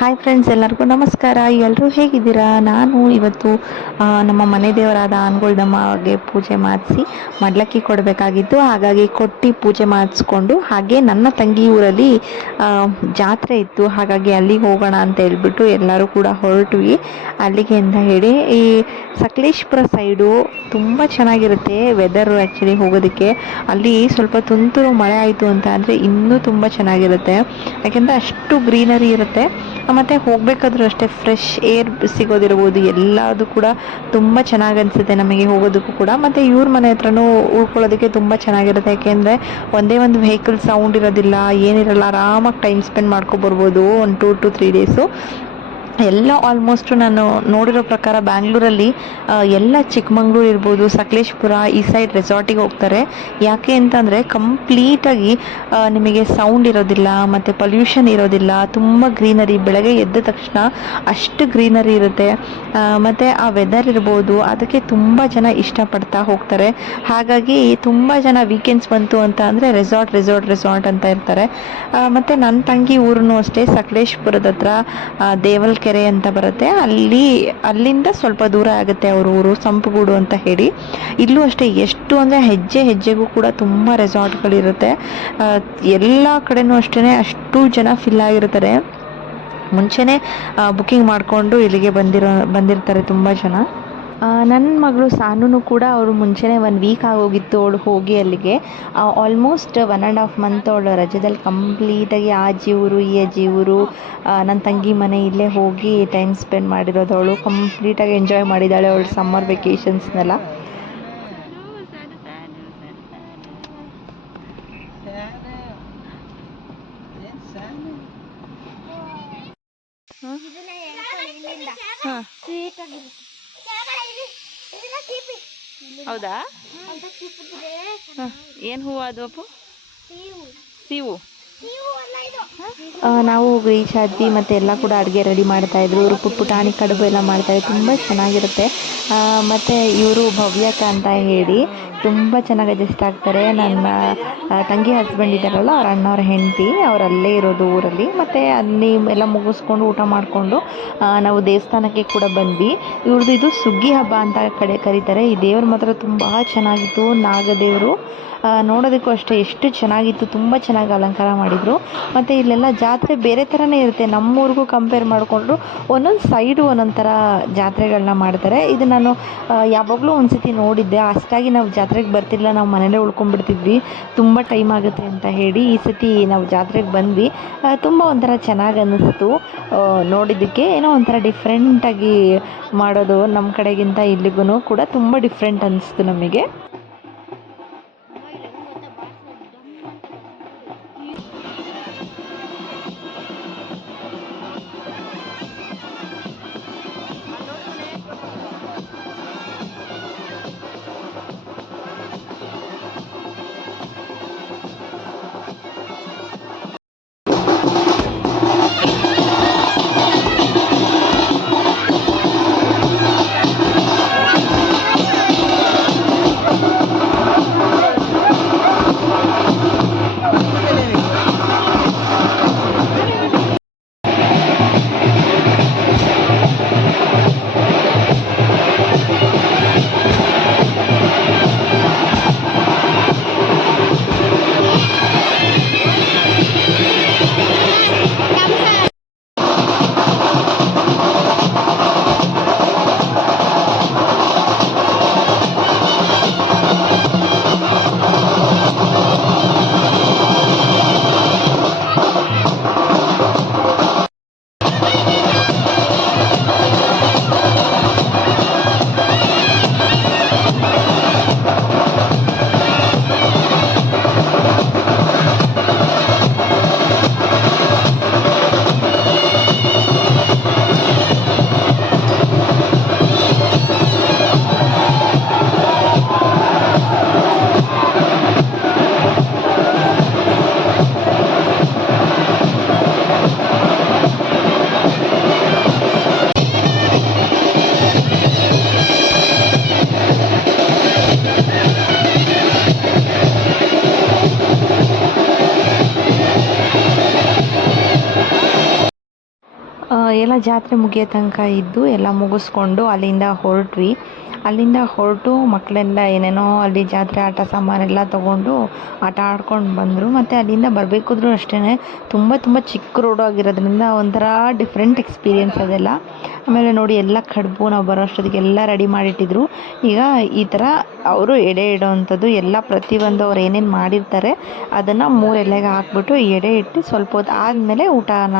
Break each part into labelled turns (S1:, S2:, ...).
S1: Hi friends ಎಲ್ಲರಿಗೂ ನಮಸ್ಕಾರ. ಎಲ್ಲರೂ ಹೇಗಿದ್ದೀರಾ? ನಾನು ಇವತ್ತು ನಮ್ಮ ಮನೆ ದೇವರಾದ ಆನ್ಗೋಲ್ಡಮ್ಮಗೆ ಪೂಜೆ ಮಾಡಿಸಿ, ಮಡ್ಲಕ್ಕಿ ಕೊಡಬೇಕಾಗಿತ್ತು. ಹಾಗಾಗಿ ಕೊಟ್ಟು ಪೂಜೆ ಮಾಡಿಸ್ಕೊಂಡು, ಹಾಗೆ ನನ್ನ ತಂಗಿ ಊರಲ್ಲಿ ಜಾತ್ರೆ ಇತ್ತು. ಹಾಗಾಗಿ ಅಲ್ಲಿಗೆ ಹೋಗೋಣ ಅಂತ ಹೇಳ್ಬಿಟ್ಟು ಎಲ್ಲರೂ ಕೂಡ ಹೊರಟ್ವಿ. ಅಲ್ಲಿಗೆ ಅಂತ ಹೇಳಿ, ಈ ಸಕಲೇಶ್ಪುರ ಸೈಡು ತುಂಬ ಚೆನ್ನಾಗಿರುತ್ತೆ ವೆದರು ಆ್ಯಕ್ಚುಲಿ ಹೋಗೋದಕ್ಕೆ. ಅಲ್ಲಿ ಸ್ವಲ್ಪ ತುಂತುರು ಮಳೆ ಆಯಿತು ಅಂತ ಅಂದರೆ ಇನ್ನೂ ತುಂಬ ಚೆನ್ನಾಗಿರುತ್ತೆ. ಯಾಕೆಂದರೆ ಅಷ್ಟು ಗ್ರೀನರಿ ಇರುತ್ತೆ. ಮತ್ತು ಹೋಗಬೇಕಾದ್ರೂ ಅಷ್ಟೇ ಫ್ರೆಶ್ ಏರ್ ಸಿಗೋದಿರ್ಬೋದು ಎಲ್ಲದು ಕೂಡ ತುಂಬ ಚೆನ್ನಾಗಿ ಅನಿಸುತ್ತೆ ನಮಗೆ ಹೋಗೋದಕ್ಕೂ ಕೂಡ. ಮತ್ತು ಇವ್ರ ಮನೆ ಹತ್ರನೂ ಉಳ್ಕೊಳ್ಳೋದಕ್ಕೆ ತುಂಬ ಚೆನ್ನಾಗಿರುತ್ತೆ, ಯಾಕೆಂದರೆ ಒಂದೇ ಒಂದು ವೆಹಿಕಲ್ ಸೌಂಡ್ ಇರೋದಿಲ್ಲ, ಏನಿರಲ್ಲ, ಆರಾಮಾಗಿ ಟೈಮ್ ಸ್ಪೆಂಡ್ ಮಾಡ್ಕೊಬರ್ಬೋದು ಒಂದು ಟೂ ಟು ತ್ರೀ ಡೇಸು ಎಲ್ಲ ಆಲ್ಮೋಸ್ಟ್ ನಾನು ನೋಡಿರೋ ಪ್ರಕಾರ ಬ್ಯಾಂಗ್ಳೂರಲ್ಲಿ ಎಲ್ಲ ಚಿಕ್ಕಮಂಗ್ಳೂರು ಇರ್ಬೋದು ಸಕಲೇಶ್ಪುರ ಈ ಸೈಡ್ ರೆಸಾರ್ಟಿಗೆ ಹೋಗ್ತಾರೆ. ಯಾಕೆ ಅಂತಂದರೆ ಕಂಪ್ಲೀಟಾಗಿ ನಿಮಗೆ ಸೌಂಡ್ ಇರೋದಿಲ್ಲ ಮತ್ತು ಪೊಲ್ಯೂಷನ್ ಇರೋದಿಲ್ಲ ತುಂಬ ಗ್ರೀನರಿ ಬೆಳಗ್ಗೆ ಎದ್ದ ತಕ್ಷಣ ಅಷ್ಟು ಗ್ರೀನರಿ ಇರುತ್ತೆ. ಮತ್ತು ಆ ವೆದರ್ ಇರ್ಬೋದು ಅದಕ್ಕೆ ತುಂಬ ಜನ ಇಷ್ಟಪಡ್ತಾ ಹೋಗ್ತಾರೆ. ಹಾಗಾಗಿ ತುಂಬ ಜನ ವೀಕೆಂಡ್ಸ್ ಬಂತು ಅಂತ ಅಂದರೆ ರೆಸಾರ್ಟ್ ರೆಸಾರ್ಟ್ ರೆಸಾರ್ಟ್ ಅಂತ ಇರ್ತಾರೆ. ಮತ್ತು ನನ್ನ ತಂಗಿ ಊರನ್ನು ಅಷ್ಟೇ ಸಕಲೇಶ್ಪುರದ ಹತ್ರ ಆ, ದೇವಲ್ಕೆರೆ ಅಂತ ಬರುತ್ತೆ. ಅಲ್ಲಿ, ಅಲ್ಲಿಂದ ಸ್ವಲ್ಪ ದೂರ ಆಗುತ್ತೆ ಅವ್ರ ಊರು, ಸಂಪುಗೂಡು ಅಂತ ಹೇಳಿ. ಇಲ್ಲೂ ಅಷ್ಟೇ, ಎಷ್ಟು ಅಂದರೆ ಹೆಜ್ಜೆ ಹೆಜ್ಜೆಗೂ ಕೂಡ ತುಂಬ ರೆಸಾರ್ಟ್ಗಳಿರುತ್ತೆ. ಎಲ್ಲ ಕಡೆನೂ ಅಷ್ಟೇ ಅಷ್ಟು ಜನ ಫಿಲ್ ಆಗಿರ್ತಾರೆ. ಮುಂಚೆನೇ ಬುಕ್ಕಿಂಗ್ ಮಾಡಿಕೊಂಡು ಇಲ್ಲಿಗೆ ಬಂದಿರೋ, ಬಂದಿರ್ತಾರೆ ತುಂಬ ಜನ. ನನ್ನ ಮಗಳು ಸಾನುನು ಕೂಡ ಅವರು ಮುಂಚೆನೇ ಒಂದು ವೀಕ್ ಆಗೋಗಿತ್ತು ಅವಳು ಹೋಗಿ ಅಲ್ಲಿಗೆ. Almost one and half month ಅವಳು ರಜದಲ್ಲಿ ಕಂಪ್ಲೀಟಾಗಿ ಆ ಅಜ್ಜಿ ಊರು ಈ ಅಜ್ಜಿ ಊರು ನನ್ನ ತಂಗಿ ಮನೆ ಇಲ್ಲೇ ಹೋಗಿ ಟೈಮ್ ಸ್ಪೆಂಡ್ ಮಾಡಿರೋದು ಅವಳು. ಕಂಪ್ಲೀಟಾಗಿ ಎಂಜಾಯ್ ಮಾಡಿದ್ದಾಳೆ ಅವಳು ಸಮ್ಮರ್ ವೆಕೇಷನ್ಸ್ನೆಲ್ಲ ಹಾಂ. ಹೌದಾ? ಏನ್ ಹೂವ ಅದು ಅಪ್ಪು?
S2: ಸೀವು.
S1: ನಾವು ಈ ಆದ್ವಿ ಮತ್ತೆ ಎಲ್ಲ ಕೂಡ ಅಡುಗೆ ರೆಡಿ ಮಾಡ್ತಾಯಿದ್ರು ಇವರು ಪುಟ್ ಪುಟಾಣಿ ಕಡುಬು ಎಲ್ಲ ಮಾಡ್ತಾಯಿದ್ರು ತುಂಬಾ ಚೆನ್ನಾಗಿರುತ್ತೆ. ಆ, ಮತ್ತು ಇವರು ಭವ್ಯಕ ಅಂತ ಹೇಳಿ. ತುಂಬ ಚೆನ್ನಾಗಿ ಅಡ್ಜಸ್ಟ್ ಆಗ್ತಾರೆ. ನನ್ನ ತಂಗಿ ಹಸ್ಬೆಂಡ್ ಇದ್ದಾರಲ್ಲ, ಅವ್ರ ಅಣ್ಣವ್ರ ಹೆಂಡತಿ ಅಲ್ಲೇ ಇರೋದು ಊರಲ್ಲಿ. ಮತ್ತು ಅಲ್ಲಿ ಎಲ್ಲ ಮುಗಿಸ್ಕೊಂಡು ಊಟ ಮಾಡಿಕೊಂಡು ನಾವು ದೇವಸ್ಥಾನಕ್ಕೆ ಕೂಡ ಬಂದ್ವಿ. ಇವ್ರದ್ದು ಇದು ಸುಗ್ಗಿ ಹಬ್ಬ ಅಂತ ಕಡೆ, ಕರೀತಾರೆ. ಈ ದೇವ್ರ ಮಾತ್ರ ತುಂಬ ಚೆನ್ನಾಗಿತ್ತು. ನಾಗದೇವರು ನೋಡೋದಕ್ಕೂ ಅಷ್ಟೇ ಎಷ್ಟು ಚೆನ್ನಾಗಿತ್ತು. ತುಂಬ ಚೆನ್ನಾಗಿ ಅಲಂಕಾರ ಮಾಡಿದರು. ಮತ್ತು ಇಲ್ಲೆಲ್ಲ ಜಾತ್ರೆ ಬೇರೆ ಥರನೇ ಇರುತ್ತೆ. ನಮ್ಮೂರಿಗೂ ಕಂಪೇರ್ ಮಾಡಿಕೊಂಡ್ರು ಒಂದೊಂದು ಸೈಡು ಒಂದೊಂದು ಥರ ಜಾತ್ರೆಗಳನ್ನ ಮಾಡ್ತಾರೆ. ಇದು ನಾನು ಯಾವಾಗಲೂ ಒಂದು ಸತಿ ನೋಡಿದ್ದೆ. ಅಷ್ಟಾಗಿ ನಾವು ಜಾತ್ರೆಗೆ ಬರ್ತಿಲ್ಲ ನಾವು ಮನೇಲೇ ಉಳ್ಕೊಂಡ್ಬಿಡ್ತಿದ್ವಿ. ತುಂಬ ಟೈಮ್ ಆಗುತ್ತೆ ಅಂತ ಹೇಳಿ ಈ ಸತಿ ನಾವು ಜಾತ್ರೆಗೆ ಬಂದ್ವಿ. ತುಂಬ ಒಂಥರ ಚೆನ್ನಾಗಿ ಅನ್ನಿಸ್ತು. ನೋಡಿದ್ದಕ್ಕೆ ಏನೋ ಒಂಥರ ಡಿಫ್ರೆಂಟಾಗಿ ಮಾಡೋದು ನಮ್ಮ ಕಡೆಗಿಂತ ಇಲ್ಲಿಗೂ ಕೂಡ ತುಂಬ ಡಿಫ್ರೆಂಟ್ ಅನ್ನಿಸ್ತು ನಮಗೆ. ಎಲ್ಲ ಜಾತ್ರೆ ಮುಗಿಯೋ ತನಕ ಇದ್ದು ಎಲ್ಲ ಮುಗಿಸ್ಕೊಂಡು ಅಲ್ಲಿಂದ ಹೊರಟ್ವಿ. ಅಲ್ಲಿಂದ ಹೊರಟು ಮಕ್ಕಳೆಲ್ಲ ಏನೇನೋ ಅಲ್ಲಿ ಜಾತ್ರೆ ಆಟ ಸಾಮಾನೆಲ್ಲ ತೊಗೊಂಡು ಆಟ ಆಡ್ಕೊಂಡು ಬಂದರು. ಮತ್ತು ಅಲ್ಲಿಂದ ಬರಬೇಕಿದ್ರು ಅಷ್ಟೇ ತುಂಬ ತುಂಬ ಚಿಕ್ಕ ರೋಡು ಆಗಿರೋದ್ರಿಂದ ಒಂಥರ ಡಿಫ್ರೆಂಟ್ ಎಕ್ಸ್ಪೀರಿಯೆನ್ಸ್ ಅದೆಲ್ಲ. ಆಮೇಲೆ ನೋಡಿ ಎಲ್ಲ ಕಡುಬು ನಾವು ಬರೋ ಅಷ್ಟೊತ್ತಿಗೆಲ್ಲ ರೆಡಿ ಮಾಡಿಟ್ಟಿದ್ರು. ಈಗ ಈ ಥರ ಅವರು ಎಡೆ ಇಡೋವಂಥದ್ದು ಎಲ್ಲ ಪ್ರತಿಯೊಂದು ಅವ್ರು ಏನೇನು ಮಾಡಿರ್ತಾರೆ ಅದನ್ನು ಮೂರು ಎಲೆಗೆ ಹಾಕ್ಬಿಟ್ಟು ಎಡೆ ಇಟ್ಟು ಸ್ವಲ್ಪ ಹೊತ್ತು ಆದಮೇಲೆ ಊಟನ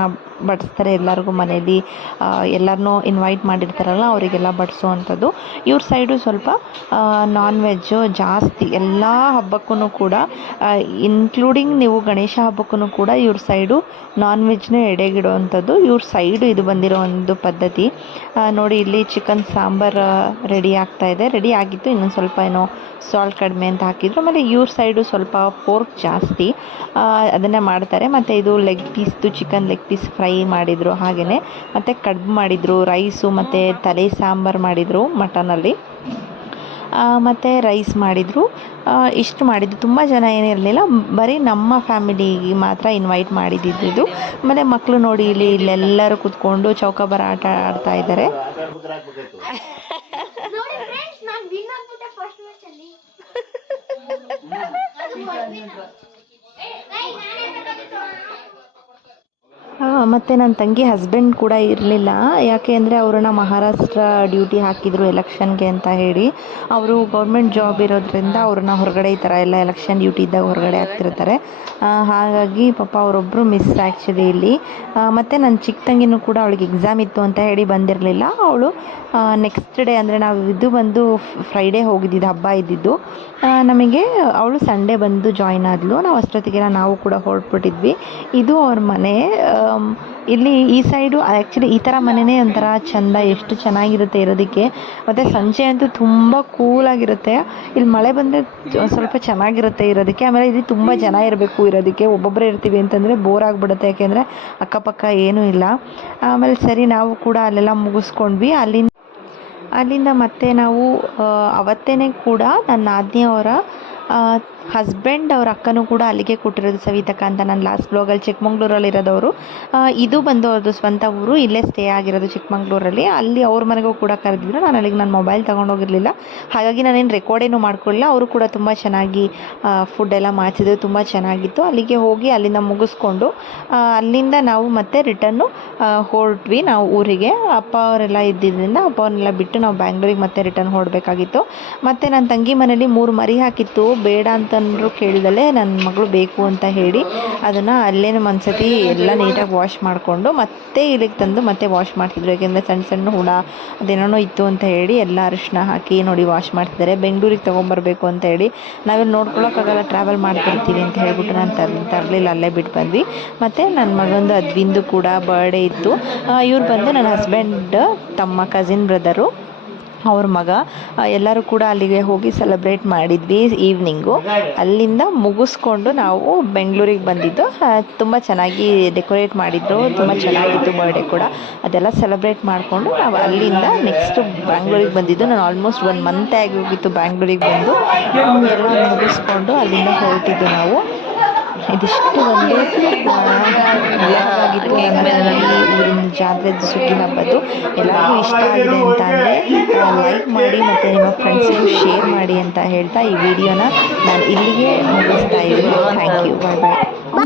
S1: ಬಡಿಸ್ತಾರೆ ಎಲ್ಲರಿಗೂ ಮನೇಲಿ ಎಲ್ಲರನ್ನೂ ಇನ್ವೈಟ್ ಮಾಡಿರ್ತಾರಲ್ಲ ಅವರಿಗೆಲ್ಲ ಬಡಿಸುವಂಥದ್ದು. ಇವ್ರ ಸೈಡು ಸ್ವಲ್ಪ ನಾನ್ ವೆಜ್ಜು ಜಾಸ್ತಿ ಎಲ್ಲ ಹಬ್ಬಕ್ಕೂ ಕೂಡ ಇನ್ಕ್ಲೂಡಿಂಗ್ ನೀವು ಗಣೇಶ ಹಬ್ಬಕ್ಕೂ ಕೂಡ ಇವ್ರ ಸೈಡು ನಾನ್ ವೆಜ್ನೇ ಎಡೆಗಿಡುವಂಥದ್ದು. ಇವ್ರ ಸೈಡು ಇದು ಬಂದಿರೋ ಒಂದು ಪದ್ಧತಿ. ನೋಡಿ ಇಲ್ಲಿ ಚಿಕನ್ ಸಾಂಬಾರು ರೆಡಿ ಆಗ್ತಾ ಇದೆ. ರೆಡಿ ಆಗಿತ್ತು, ಇನ್ನೊಂದು ಸ್ವಲ್ಪ ಏನೋ ಸಾಲ್ಟ್ ಕಡಿಮೆ ಅಂತ ಹಾಕಿದ್ರು. ಆಮೇಲೆ ಇವ್ರ ಸೈಡು ಸ್ವಲ್ಪ ಪೋರ್ಕ್ ಜಾಸ್ತಿ. ಅದನ್ನೇ ಮಾಡ್ತಾರೆ. ಮತ್ತು ಇದು ಲೆಗ್ ಪೀಸ್ದು ಚಿಕನ್ ಲೆಗ್ ಪೀಸ್ ಫ್ರೈ ಮಾಡಿದರು ಹಾಗೆಯೇ ಮತ್ತು ಕಡ್ಬು ಮಾಡಿದರು ರೈಸು ಮತ್ತು ತಲೆ ಸಾಂಬಾರು ಮಾಡಿದರು ಮಟನಲ್ಲಿ. ಮತ್ತು ರೈಸ್ ಮಾಡಿದರು. ಇಷ್ಟು ಮಾಡಿದ್ದು. ತುಂಬ ಜನ ಏನಿರಲಿಲ್ಲ ಬರೀ ನಮ್ಮ ಫ್ಯಾಮಿಲಿಗೆ ಮಾತ್ರ ಇನ್ವೈಟ್ ಮಾಡಿದ್ದಿದ್ದು. ಆಮೇಲೆ ಮಕ್ಕಳು ನೋಡಿ ಇಲ್ಲಿ ಇಲ್ಲೆಲ್ಲರೂ ಕೂತ್ಕೊಂಡು ಚೌಕಾಬಾರ ಆಟ ಆಡ್ತಾ ಇದ್ದಾರೆ
S2: ನೋಡಿ ಫ್ರೆಂಡ್ಸ್ ನಾನು ವಿನ್ ಆಗ್ಬಿಟ್ಟೆ ಫಸ್ಟ್ ಮ್ಯಾಚ್ ಅಲ್ಲಿ ಅದು win. ಏ, ಏಯ್, ನಾನೇ ತಗೊಂಡಿದ್ದು.
S1: ಮತ್ತು ನನ್ನ ತಂಗಿ ಹಸ್ಬೆಂಡ್ ಕೂಡ ಇರಲಿಲ್ಲ. ಯಾಕೆ ಅಂದರೆ ಅವ್ರನ್ನ ಮಹಾರಾಷ್ಟ್ರ ಡ್ಯೂಟಿ ಹಾಕಿದರು ಎಲೆಕ್ಷನ್ಗೆ ಅಂತ ಹೇಳಿ. ಅವರು ಗೌರ್ಮೆಂಟ್ ಜಾಬ್ ಇರೋದ್ರಿಂದ ಅವ್ರನ್ನ ಹೊರಗಡೆ ಈ ಥರ ಎಲ್ಲ ಎಲೆಕ್ಷನ್ ಡ್ಯೂಟಿ ಇದ್ದಾಗ ಹೊರಗಡೆ ಆಗ್ತಿರ್ತಾರೆ ಹಾಗಾಗಿ ಪಾಪ ಅವರೊಬ್ಬರು ಮಿಸ್ ಆ್ಯಕ್ಚುಲಿ ಇಲ್ಲಿ. ಮತ್ತು ನನ್ನ ಚಿಕ್ಕ ತಂಗಿನೂ ಕೂಡ ಅವಳಿಗೆ ಎಕ್ಸಾಮ್ ಇತ್ತು ಅಂತ ಹೇಳಿ ಬಂದಿರಲಿಲ್ಲ. ಅವಳು ನೆಕ್ಸ್ಟ್ ಡೇ ಅಂದರೆ ನಾವು ಇದು ಬಂದು ಫ್ರೈಡೇ ಹೋಗಿದ್ದಿದ್ದು, ಹಬ್ಬ ಇದ್ದಿದ್ದು. ನಮಗೆ ಅವಳು ಸಂಡೇ ಬಂದು ಜಾಯ್ನ್ ಆದಳು ನಾವು ಅಷ್ಟೊತ್ತಿಗೆಲ್ಲ ನಾವು ಕೂಡ ಹೊರಟ್ಬಿಟ್ಟಿದ್ವಿ. ಇದು ಅವ್ರ ಮನೆ. ಇಲ್ಲಿ ಈ ಸೈಡು ಆ್ಯಕ್ಚುಲಿ ಈ ಥರ ಮನೆಯೇ ಒಂಥರ ಚೆಂದ, ಎಷ್ಟು ಚೆನ್ನಾಗಿರುತ್ತೆ ಇರೋದಕ್ಕೆ. ಮತ್ತು ಸಂಜೆ ಅಂತೂ ತುಂಬ ಕೂಲಾಗಿರುತ್ತೆ ಇಲ್ಲಿ ಮಳೆ ಬಂದರೆ ಸ್ವಲ್ಪ ಚೆನ್ನಾಗಿರುತ್ತೆ ಇರೋದಕ್ಕೆ. ಆಮೇಲೆ ಇಲ್ಲಿ ತುಂಬ ಜನ ಇರಬೇಕು ಇರೋದಕ್ಕೆ. ಒಬ್ಬೊಬ್ಬರೇ ಇರ್ತೀವಿ ಅಂತಂದರೆ ಬೋರ್ ಆಗಿಬಿಡುತ್ತೆ. ಯಾಕೆಂದರೆ ಅಕ್ಕಪಕ್ಕ ಏನೂ ಇಲ್ಲ. ಆಮೇಲೆ ಸರಿ, ನಾವು ಕೂಡ ಅಲ್ಲೆಲ್ಲ ಮುಗಿಸ್ಕೊಂಡ್ವಿ. ಅಲ್ಲಿಂದ ಅಲ್ಲಿಂದ ಮತ್ತೆ ನಾವು ಅವತ್ತೇನೆ ಅವತ್ತೇ ಕೂಡ ನನ್ನ ನಾದಿನಿಯವರ ಹಸ್ಬೆಂಡ್ ಅವ್ರ ಅಕ್ಕನೂ ಕೂಡ ಅಲ್ಲಿಗೆ ಕೊಟ್ಟಿರೋದು ಸವಿತಕ್ಕ ಅಂತ ನಾನು ಲಾಸ್ಟ್ ಬ್ಲಾಗಲ್ಲಿ ಚಿಕ್ಕಮಂಗ್ಳೂರಲ್ಲಿ ಇರೋದವರು. ಇದು ಬಂದು ಅವ್ರದ್ದು ಸ್ವಂತ ಊರು, ಇಲ್ಲೇ ಸ್ಟೇ ಆಗಿರೋದು ಚಿಕ್ಕಮಂಗ್ಳೂರಲ್ಲಿ. ಅಲ್ಲಿ ಅವ್ರ ಮನೆಗೂ ಕೂಡ ಕರೆದಿದ್ರು. ನಾನು ಅಲ್ಲಿಗೆ ನನ್ನ ಮೊಬೈಲ್ ತೊಗೊಂಡೋಗಿರಲಿಲ್ಲ. ಹಾಗಾಗಿ ನಾನೇನು ರೆಕಾರ್ಡೇನು ಮಾಡ್ಕೊಳ್ಳಿಲ್ಲ ಅವರು ಕೂಡ ತುಂಬ ಚೆನ್ನಾಗಿ ಫುಡ್ ಎಲ್ಲ ಮಾಡಿಸಿದ್ರು. ತುಂಬ ಚೆನ್ನಾಗಿತ್ತು. ಅಲ್ಲಿಗೆ ಹೋಗಿ ಅಲ್ಲಿಂದ ಮುಗಿಸ್ಕೊಂಡು ಅಲ್ಲಿಂದ ನಾವು ಮತ್ತೆ ರಿಟರ್ನು ಹೊರಟ್ವಿ. ನಾವು ಊರಿಗೆ. ಅಪ್ಪ ಅವರೆಲ್ಲ ಇದ್ದಿದ್ದರಿಂದ ಅಪ್ಪ ಅವ್ರನ್ನೆಲ್ಲ ಬಿಟ್ಟು ನಾವು ಬ್ಯಾಂಗ್ಳೂರಿಗೆ ಮತ್ತೆ ರಿಟರ್ನ್ ಹೊರಡಬೇಕಾಗಿತ್ತು. ಮತ್ತು ನನ್ನ ತಂಗಿ ಮನೇಲಿ ಮೂರು ಮರಿ ಹಾಕಿತ್ತು. ಬೇಡ ಅಂತಂದ್ರು ಕೇಳಿದಲೆ ನನ್ನ ಮಗಳು ಬೇಕು ಅಂತ ಹೇಳಿ ಅದನ್ನು ಅಲ್ಲೇನು ಒಂದ್ಸತಿ ಎಲ್ಲ ನೀಟಾಗಿ ವಾಶ್ ಮಾಡಿಕೊಂಡು ಮತ್ತೆ ಇಲ್ಲಿಗೆ ತಂದು ಮತ್ತೆ ವಾಶ್ ಮಾಡ್ತಿದ್ರು. ಯಾಕೆಂದರೆ ಸಣ್ಣ ಸಣ್ಣ ಹುಳ ಅದೇನೋ ಇತ್ತು ಅಂತ ಹೇಳಿ ಎಲ್ಲ ಅರಿಶಿನ ಹಾಕಿ ನೋಡಿ ವಾಶ್ ಮಾಡ್ತಿದ್ದಾರೆ. ಬೆಂಗಳೂರಿಗೆ ತೊಗೊಂಬರ್ಬೇಕು ಅಂತ ಹೇಳಿ ನಾವಿಲ್ಲಿ ನೋಡ್ಕೊಳ್ಳೋಕ್ಕಾಗಲ್ಲ ಟ್ರಾವೆಲ್ ಮಾಡ್ತಿರ್ತೀವಿ ಅಂತ ಹೇಳ್ಬಿಟ್ಟು ನಾನು ತರ್, ತರಲಿಲ್ಲ, ಅಲ್ಲೇ ಬಿಟ್ಟು ಬಂದ್ವಿ. ಮತ್ತು ನನ್ನ ಮಗಂದು ಅದ್ವಿಂದು ಕೂಡ ಬರ್ಡೇ ಇತ್ತು. ಇವ್ರು ಬಂದು ನನ್ನ ಹಸ್ಬೆಂಡ್ ತಮ್ಮ ಕಸಿನ್ ಬ್ರದರು ಅವ್ರ ಮಗ ಎಲ್ಲರೂ ಕೂಡ ಅಲ್ಲಿಗೆ ಹೋಗಿ ಸೆಲೆಬ್ರೇಟ್ ಮಾಡಿದ್ವಿ ಈವ್ನಿಂಗು ಅಲ್ಲಿಂದ ಮುಗಿಸ್ಕೊಂಡು ನಾವು ಬೆಂಗಳೂರಿಗೆ ಬಂದಿದ್ದು. ತುಂಬ ಚೆನ್ನಾಗಿ ಡೆಕೋರೇಟ್ ಮಾಡಿದ್ರು, ತುಂಬ ಚೆನ್ನಾಗಿತ್ತು ಬರ್ಡೇ ಕೂಡ. ಅದೆಲ್ಲ ಸೆಲೆಬ್ರೇಟ್ ಮಾಡಿಕೊಂಡು ನಾವು ಅಲ್ಲಿಂದ ನೆಕ್ಸ್ಟ್ ಬ್ಯಾಂಗ್ಳೂರಿಗೆ ಬಂದಿದ್ದು. ನಾನು ಆಲ್ಮೋಸ್ಟ್ ಒನ್ ಮಂತೇ ಆಗಿ ಹೋಗಿತ್ತು ಬ್ಯಾಂಗ್ಳೂರಿಗೆ ಬಂದು. ಎಲ್ಲ ಮುಗಿಸ್ಕೊಂಡು ಅಲ್ಲಿಂದ ಹೊರಟಿದ್ದು ನಾವು. ಇದಿಷ್ಟು ಒಂದು ಆಗಿತ್ತು ನನ್ನ ಜಾತ್ರೆ ಸುಗ್ಗಿ ಹಬ್ಬದ್ದು. ಎಲ್ಲರಿಗೂ ಇಷ್ಟ ಆಗಿದೆ ಅಂತ ಅಂದರೆ ಲೈಕ್ ಮಾಡಿ ಮತ್ತು ನಿಮ್ಮ ಫ್ರೆಂಡ್ಸ್ಗೂ ಶೇರ್ ಮಾಡಿ ಅಂತ ಹೇಳ್ತಾ ಈ ವಿಡಿಯೋನ ನಾನು ಇಲ್ಲಿಗೆ ಮುಗಿಸ್ತಾ ಇದ್ದೀನಿ. Thank you bye bye